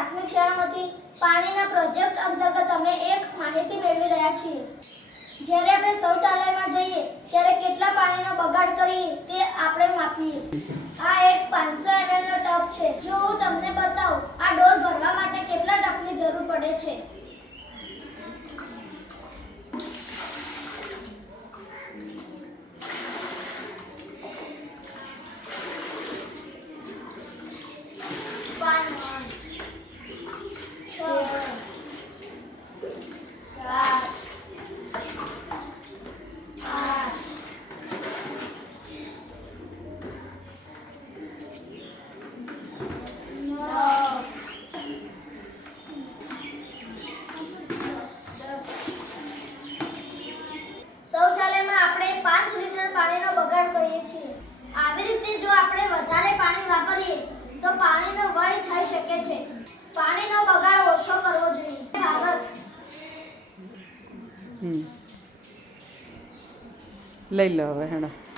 પ્રાથમિક શાળામાંથી પાણીના પ્રોજેક્ટ અંતર્ગત અમે એક માહિતી મેળવી રહ્યા છીએ. જ્યારે આપણે શૌચાલયમાં જઈએ, ત્યારે કેટલા પાણીનો બગાડ કરીએ તે આપણે માપીએ. આ એક પાંચસો ml નો ટબ છે. જો હું તમને બતાવું, આ ડોલ ભરવા માટે કેટલા ટપની જરૂર પડે છે? પાંચ છ સાત આઠ નવ શૌચાલયમાં આપણે પાંચ લીટર પાણીનો બગાડ કરીએ છીએ આવી રીતે જો આપણે વધારે પાણી વાપરીએ, તો પાણીનો વ્યય થઈ શકે છે. પાણીનો બગાડ ઓછો કરવો જોઈએ. ભારત. લઈ લો હવે હેણો